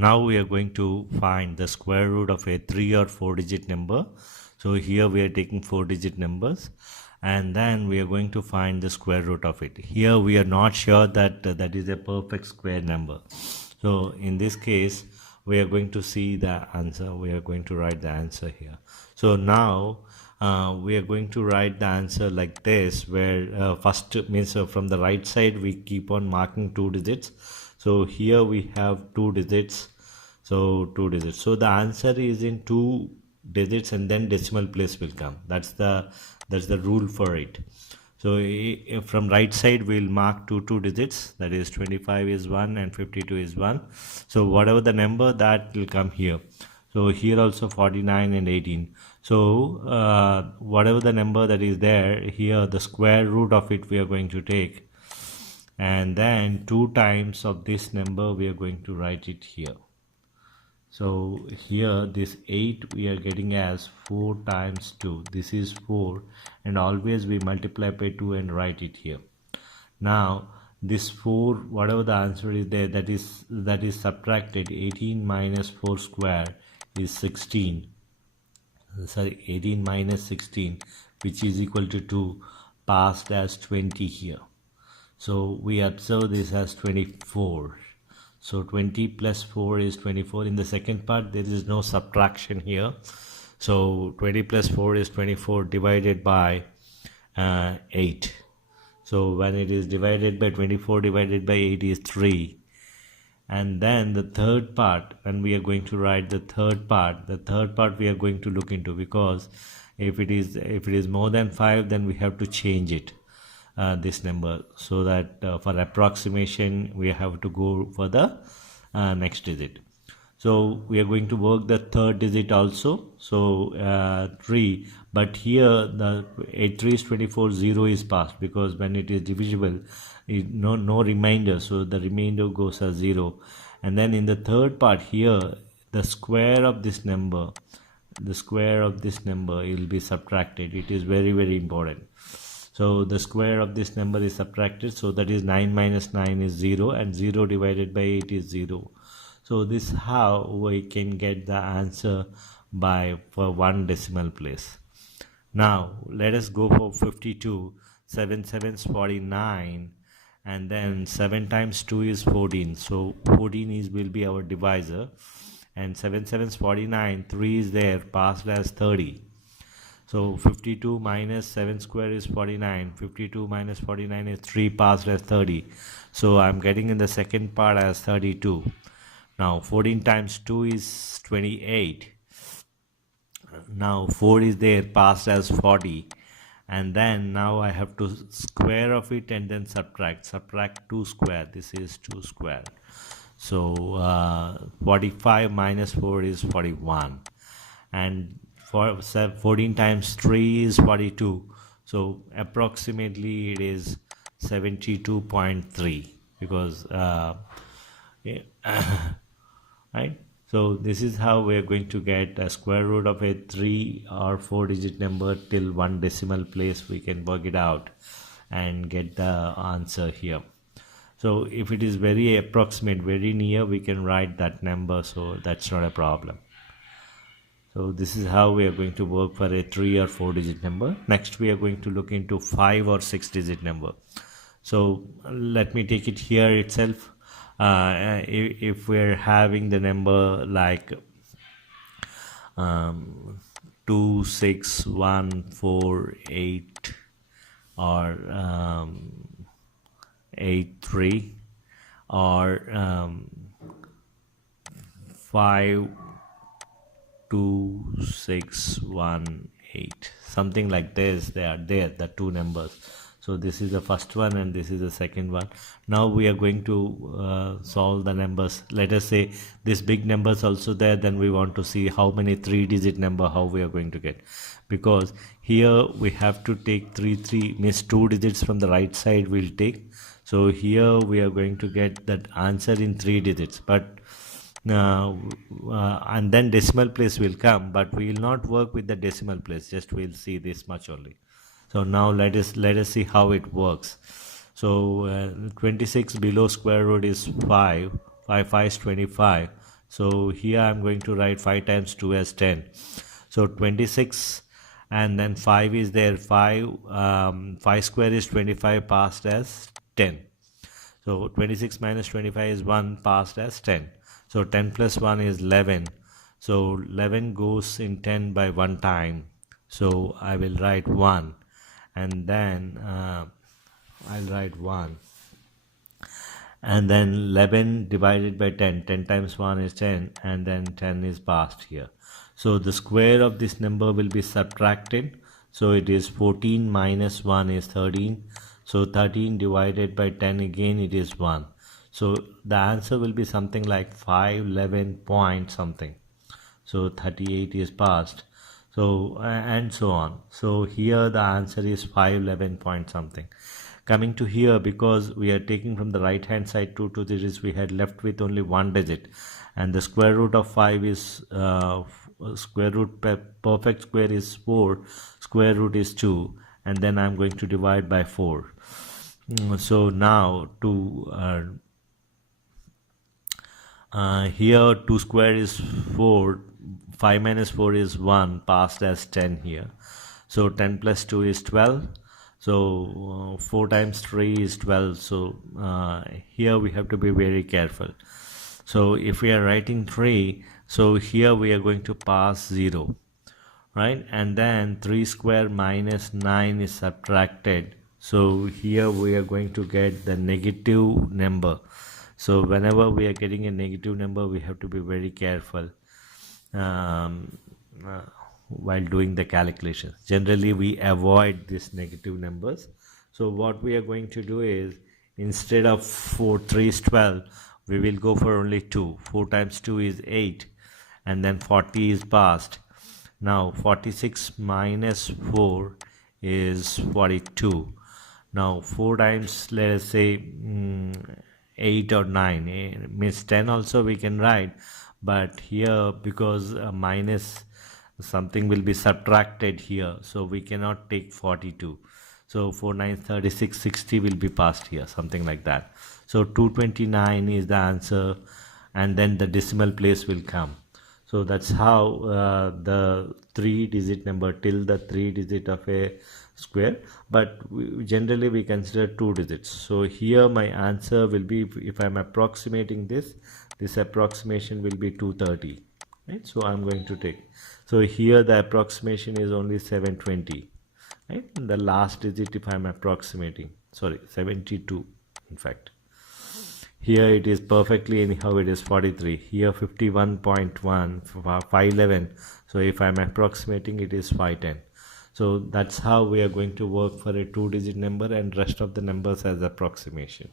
Now we are going to find the square root of a 3 or 4 digit number. So here we are taking 4 digit numbers, and then we are going to find the square root of it. Here we are not sure that that is a perfect square number. So in this case we are going to see the answer. We are going to write the answer here. So now we are going to write the answer like this, where first means from the right side we keep on marking 2 digits. So here we have 2 digits, so 2 digits. So the answer is in 2 digits and then decimal place will come. That's the rule for it. So from right side we'll mark 2 digits, that is 25 is 1 and 52 is 1. So whatever the number, that will come here. So here also 49 and 18. So whatever the number that is there, here the square root of it we are going to take, and then 2 times of this number we are going to write it here. So here this 8 we are getting as 4 times 2. This is 4, and always we multiply by 2 and write it here. Now this 4, whatever the answer is there, that is subtracted. 18 minus 4 square is 16. Sorry, 18 minus 16, which is equal to 2, passed as 20 here. So we observe this as 24. So 20 plus 4 is 24. In the second part there is no subtraction here. So 20 plus 4 is 24 divided by 8. So when it is divided by 24 divided by 8 is 3. And then the third part, when we are going to write the third part we are going to look into, because if it is more than 5, then we have to change it. This number, so that for approximation we have to go for the next digit. So we are going to work the third digit also. So 3, but here the 8 3 is 24, 0 is passed, because when it is divisible, no remainder, so the remainder goes as 0. And then in the third part here, the square of this number will be subtracted. It is very, very important. So the square of this number is subtracted, so that is 9 minus 9 is 0, and 0 divided by 8 is 0. So this is how we can get the answer for 1 decimal place. Now let us go for 52. 7 7 is 49, and then 7 times 2 is 14. So 14 will be our divisor, and 7 7 is 49. 3 is there, passed as 30. So 52 minus 7 square is 49. 52 minus 49 is 3, passed as 30. So I'm getting in the second part as 32. Now 14 times 2 is 28. Now 4 is there, passed as 40. And then now I have to square of it and then subtract 2 square. This is 2 square. So 45 minus 4 is 41. And 14 times 3 is 42. So approximately it is 72.3, because right. So this is how we are going to get a square root of a 3 or 4 digit number till 1 decimal place. We can work it out and get the answer here. So if it is very approximate, very near, we can write that number, so that's not a problem. So this is how we are going to work for a 3 or 4 digit number. Next we are going to look into 5 or 6 digit number. So let me take it here itself. If we are having the number like 2 6 1 4 8 or 8 3 or 5 2 6 1 8, something like this, they are there, the 2 numbers. So this is the first one and this is the second one. Now we are going to solve the numbers. Let us say this big number is also there, then we want to see how many 3 digit number, how we are going to get, because here we have to take 3 means 2 digits from the right side we'll take. So here we are going to get that answer in 3 digits, but and then decimal place will come, but we will not work with the decimal place, just we'll see this much only. So now let us see how it works. So 26 below square root is 5 is 25. So here I'm going to write 5 times 2 as 10. So 26, and then 5 is there. 5 square is 25 passed as 10. So 26 minus 25 is 1 passed as 10. So 10 plus 1 is 11. So 11 goes in 10 by 1 time. So I will write 1, and then I'll write 1, and then 11 divided by 10. 10 times 1 is 10, and then 10 is passed here. So the square of this number will be subtracted. So it is 14 minus 1 is 13. So 13 divided by 10, again it is 1. So the answer will be something like 511 point something. So 38 is passed. So and so on. So here the answer is 511 point something. Coming to here, because we are taking from the right hand side 2 digits, we had left with only 1 digit, and the square root of 5 is square root perfect square is 4, square root is 2, and then I'm going to divide by 4. So now to here 2 square is 4, 5 minus 4 is 1 passed as 10 here. So 10 plus 2 is 12. So 4 times 3 is 12. So here we have to be very careful. So if we are writing 3, so here we are going to pass 0, right? And then 3 square minus 9 is subtracted. So here we are going to get the negative number. So whenever we are getting a negative number, we have to be very careful while doing the calculations. Generally we avoid these negative numbers. So what we are going to do is, instead of 3 is 12, we will go for only 2. 4 times 2 is 8, and then 40 is passed. Now 46 minus 4 is 42. Now 4 times, let us say 8 or 9 means 10 also we can write, but here because minus something will be subtracted here, so we cannot take 42. So 4 9 36, 60 will be passed here, something like that. So 229 is the answer, and then the decimal place will come. So that's how the 3-digit number, till the 3 digit of a square, but generally we consider 2 digits. So here my answer will be, if I'm approximating this approximation will be 230, right? So I'm going to take, so here the approximation is only 720, right? And the last digit, if I'm approximating, sorry, 72 in fact. Here it is perfectly, anyhow it is 43. Here 51.1, 511. So if I'm approximating, it is 510. So that's how we are going to work for a 2-digit number, and rest of the numbers as approximation.